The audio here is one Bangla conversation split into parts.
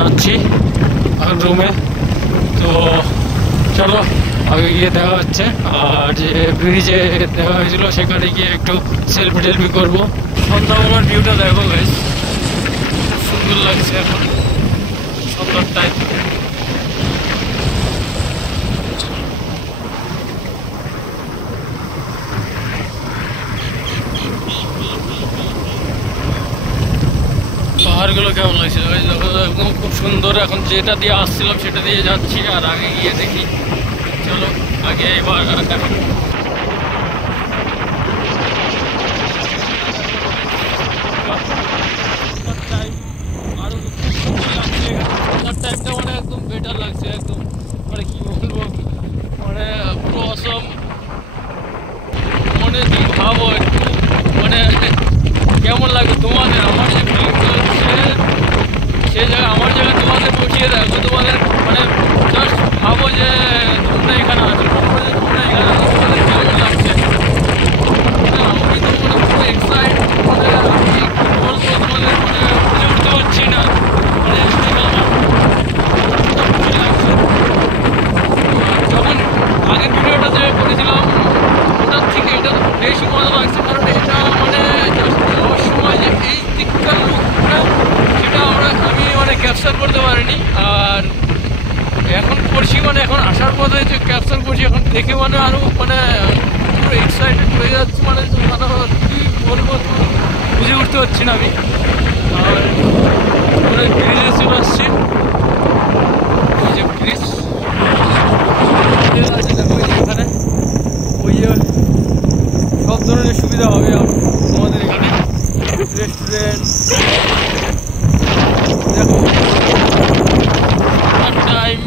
যাচ্ছি এখন রুমে। তো চলো আগে গিয়ে দেখা হচ্ছে। আর যে ব্রিজে দেখা হয়েছিল সেখানে গিয়ে একটু সেলফি করবো। সন্ধ্যাবেলার ভিউটা দেখো গাইস, সুন্দর লাগছে এখন সন্ধ্যার টাইম। পাহাড়গুলো কেমন লাগছে একদম খুব সুন্দর। এখন যেটা দিয়ে আসছিলাম সেটা দিয়ে যাচ্ছি, আর আগে গিয়ে দেখি। চলো আগে এবার টাইমটা মানে একদম বেটার লাগছে, একদম মানে কি বলবো, মানে পুরো অসম। মনে তুমি ভাবো একটু মানে কেমন লাগবে তোমাদের, আমার যে সেই জায়গায় আমার জায়গায় তোমাদের বসিয়ে রাখবো। তোমাদের মানে জাস্ট ভাবো যে তোমরা এখানে আছো, তোমরা এখানে আছো, তোমাদের কেমন লাগছে। আমি তো মানে পুরো এক্সাইট, মানে আমি কি বলবো তোমাদের, মানে বুঝে উঠতে পারছি না। মানে যখন আগের ভিডিওটা যে করেছিলাম ওটার থেকে এটা বেশি মজা লাগছে, কারণ এটা মানে যাওয়ার সময় যে এই দিককার লুকটা সেটা আমি মানে ক্যাপচার করতে পারিনি। আর এখন করছি, মানে এখন আসার পথে যে ক্যাপচার করছি এখন দেখে মানে আরও মানে পুরো এক্সাইটেড হয়ে যাচ্ছে। মানে কি বলবো বুঝে উঠতে পারছি না আমি। আর ব্রিজে চলে আসছি, এই যে ব্রিজ আছে দেখো এখানে, ওই যে সব ধরনের সুবিধা হবে আমাদের এখানে। রেস্টুরেন্ট দেখো टाइम।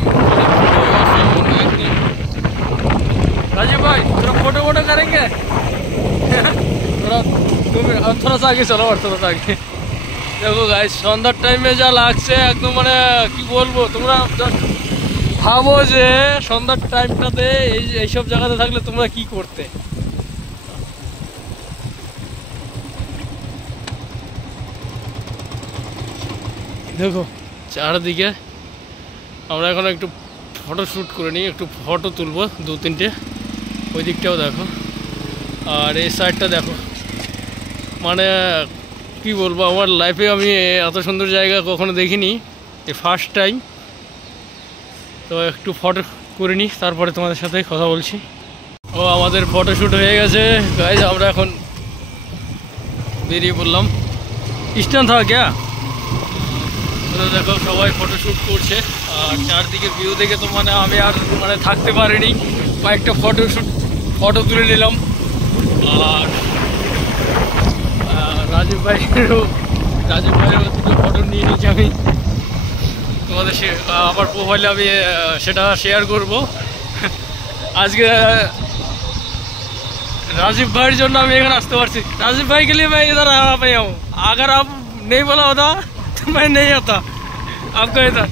राजीव भाई थोड़ा फोटो करेंगे थोड़ा सा आगे चलो, और थोड़ा सा आगे। देखो गाइस সন্ধ্যার টাইমে যা লাগছে একদম মানে কি বলবো, তোমরা ভাবো যে সন্ধ্যার টাইমটাতে এইসব জায়গাতে থাকলে তোমরা কি করতে। দেখো চারদিকে আমরা এখন একটু ফটো শ্যুট করে নিই, একটু ফটো তুলবো 2-3টে। ওই দিকটাও দেখো, আর এই সাইডটা দেখো। মানে কি বলবো, আমার লাইফে আমি এত সুন্দর জায়গা কখনো দেখিনি, এই ফার্স্ট টাইম। তো একটু ফটো করে নিই, তারপরে তোমাদের সাথে কথা বলছি। ও আমাদের ফটোশ্যুট হয়ে গেছে গাইজ, আমরা এখন বেরিয়ে পড়লাম। স্ট্যান্ড থাকা ক্যা দেখো সবাই ফটোশ্যুট করছে। আর চারদিকে ভিউ দেখে তো মানে আমি আর মানে থাকতে পারিনি, কয়েকটা ফটো তুলে নিলাম। আর রাজীব ভাইয়েরও দুটো ফটো নিয়ে নিয়েছি আমি। তোমাদের আমার প্রোফাইলে আমি সেটা শেয়ার করব। আজকে राजीव भाई জন্য আমি এখানে আসতে পারছি। राजीव भाई के लिए मैं इधर आ पाया हूँ, अगर आप नहीं बोला होता तो मैं नहीं आता आपका इधर।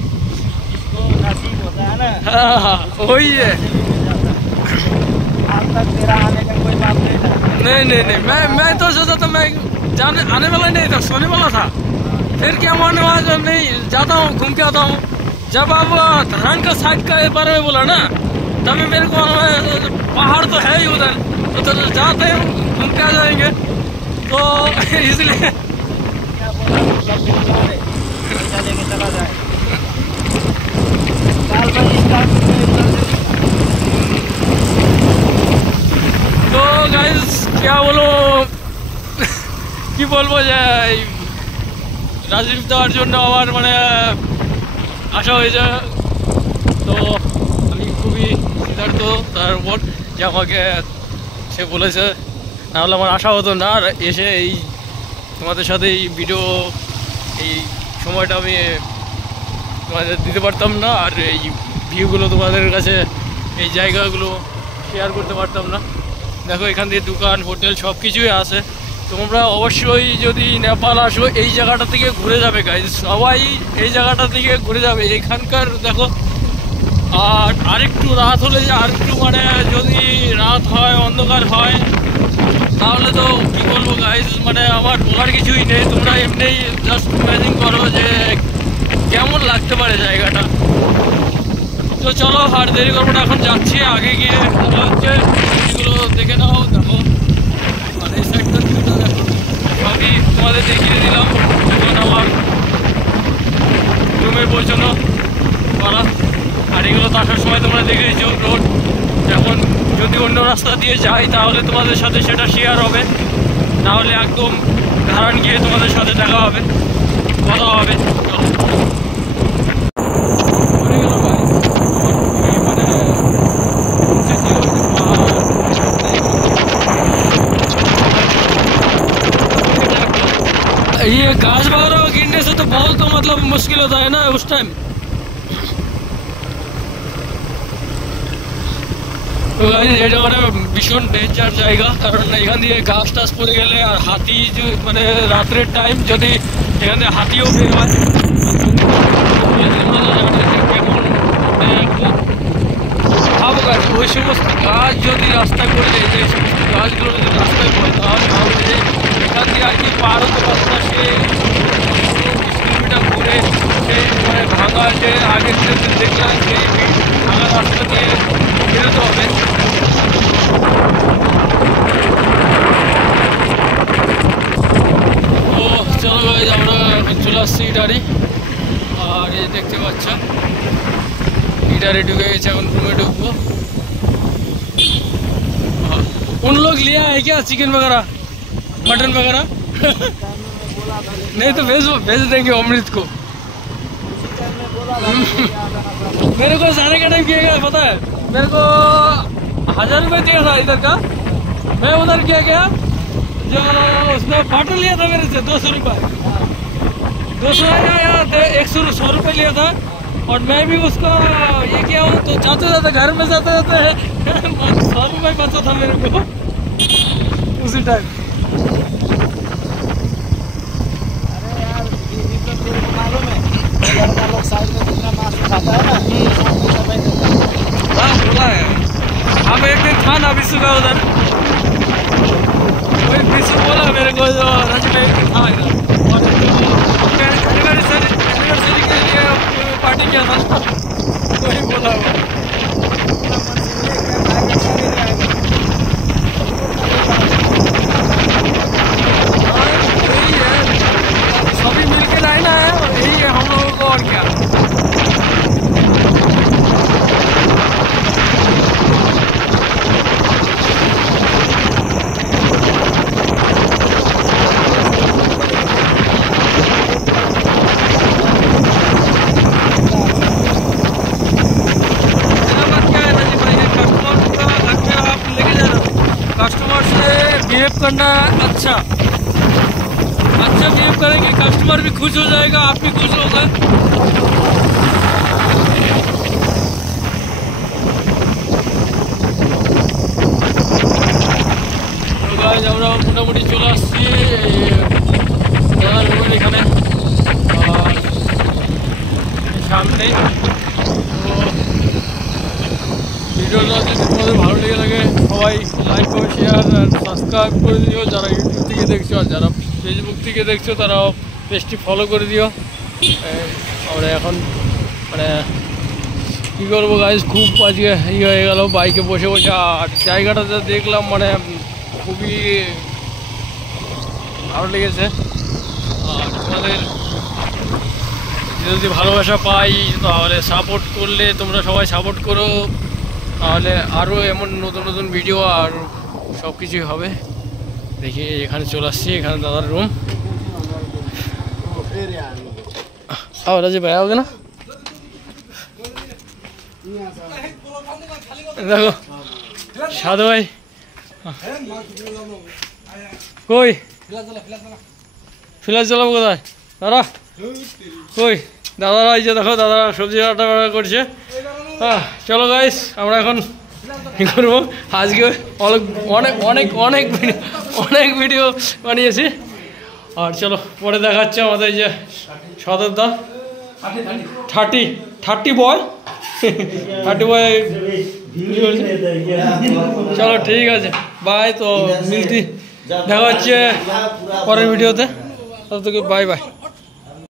इसको नसीब होता है ना। हाँ वही है। आज तक तेरा आने का कोई बात नहीं था। नहीं मैं तो सोचा था, मैं आने वाला नहीं था, सोने वाला था। फिर क्या मानने वाला, जब नहीं जाता हूँ घूम के आता हूँ। जब आप धरान का साइड का बारे में बोला ना, तभी मेरे को पहाड़ तो है ही उधर, तो जाते हैं घूम के आ जाएंगे, तो इसलिए लेके चला जाए। तो गाइस क्या बोलो কি বলবো, যে রাজীব দার জন্য আমার মানে আশা হয়েছে। তো আমি খুবই সিদ্ধার্থ তার উপর যে আমাকে সে বলেছে, নাহলে আমার আশা হতো না আর এসে এই তোমাদের সাথে এই ভিডিও এই সময়টা আমি তোমাদের দিতে পারতাম না, আর এই ভিউগুলো তোমাদের কাছে এই জায়গাগুলো শেয়ার করতে পারতাম না। দেখো এখান দিয়ে দোকান হোটেল সব কিছুই আছে। তোমরা অবশ্যই যদি নেপাল আসো এই জায়গাটা থেকে ঘুরে যাবে গাইজ, সবাই এই জায়গাটা থেকে ঘুরে যাবে। এখানকার দেখো, আর আরেকটু রাত হলে যে আরেকটু মানে যদি রাত হয় অন্ধকার হয় তাহলে তো কী বলবো গাইজ, মানে আমার বলার কিছুই নেই। তোমরা এমনি জাস্ট ইমাজিন করো যে কেমন লাগতে পারে জায়গাটা। তো চলো আর দেরি করবো না, এখন যাচ্ছি। আগে গিয়ে হচ্ছে এগুলো দেখে নাও, দেখো মানে এই সাইডটা ভিউটা দেখো, সবই তোমাদের দেখিয়ে দিলাম। এখন আমার রুমে পৌঁছানো করা, আর এগুলো তো আসার সময় তোমরা দেখেছো রোড। এখন যদি অন্য রাস্তা দিয়ে যাই তাহলে তোমাদের সাথে সেটা শেয়ার হবে, নাহলে একদম ধারান গিয়ে তোমাদের সাথে দেখা হবে, কথা হবে। ये घास वगैरह गिरने से तो बहुत तो मतलब मुश्किल होता है ना उस टाइम। তো এটা মানে ভীষণ ডেঞ্জার জায়গা, কারণ এখান দিয়ে ঘাস টাস পড়ে গেলে, আর হাতি মানে রাত্রের টাইম যদি এখান থেকে হাতিও বের হয়, ভাবো গাছ, ওই সমস্ত গাছ যদি রাস্তায় পড়ে যায়, যে সমস্ত গাছগুলো যদি রাস্তায় পড়ে, তাহলে ভাবো যে এখান দিয়ে আর কি পার হতে পারতো না। সে 20 কিলোমিটার ঘুরে সেই মানে ভাঙা, যে আগের যে দেখলাম সেই ভাঙা রাস্তা দিয়ে বেরোতে হবে। তো চলো ভাই, আমরা চলে আসছি ইটারি। আর এই দেখতে পাচ্ছ इधर ढुके गए, रूम ढुकबो। उन लोग लिया है क्या चिकन वगैरह, मटन वगैरह? नहीं तो भेज देंगे अमृत को। मेरे को सारे का टाइम किया गया पता है, मेरे को 1000 रुपये दिया था इधर का। मैं उधर क्या गया, जो उसने पाटर लिया था मेरे से 200 रुपये, 200 या 100 रुपये लिया था। और मैं भी उसका ये किया हूँ, तो जाते जाते घर में जाते जाते 100 रुपये बचा था मेरे को उसी टाइम। अरे यार ये तो तेरे को मालूम है, लड़का लोग साइड में कितना मांस खाता है ना। हाँ बोला है, हम एक दिन था ना विशु का उधर, वही विशु बोला मेरे को, जो रजले था इधर एनिवर्सरी के लिए पार्टी किया था, वही बोला वो। सभी मिलके रहना है, यही है हम लोगों को, और क्या। बिहेव करना अच्छा बिहेव करेंगे, कस्टमर भी खुश हो जाएगा, आप भी खुश होगा। तो गाइस আমরা মোটামুটি চলে আসছি রুমের এখানে, আর সামনেই। তো ভিডিওটা যদি তোমাদের ভালো লেগে থাকে সবাই লাইক করো, শেয়ার আর সাবস্ক্রাইব করে দিও, যারা ইউটিউব থেকে দেখছো, আর যারা ফেসবুক থেকে দেখছো তারাও পেজটি ফলো করে দিও। আমরা এখন মানে কী করবো গাইজ, খুব আজকে ইয়ে হয়ে গেল বাইকে বসে বসে। আর জায়গাটা যা দেখলাম মানে খুবই ভালো লেগেছে। আর তোমাদের যদি ভালোবাসা পাই তাহলে সাপোর্ট করলে, তোমরা সবাই সাপোর্ট করো, তাহলে আরও এমন নতুন নতুন ভিডিও আর সব কিছুই হবে। দেখি এখানে চলে আসছি, এখানে দাদার রুম। রাজি ভাই आओगे ना, দেখো সাধু ভাই কই ফিলাস চালাবো কোথায় দাদা, কই দাদারা, এই যে দেখো দাদারা সবজি কাটা করছে। হ্যাঁ চলো গাইস, আমরা এখন কী করবো, আজকে অনেক অনেক অনেক অনেক ভিডিও বানিয়েছি। আর চলো পরে দেখাচ্ছে আমাদের যে সদরদা 30 বয় 30 বয়। চলো ঠিক আছে, বাই। তো মিলতি দেখা হচ্ছে পরের ভিডিওতে, তত থেকে বাই বাই।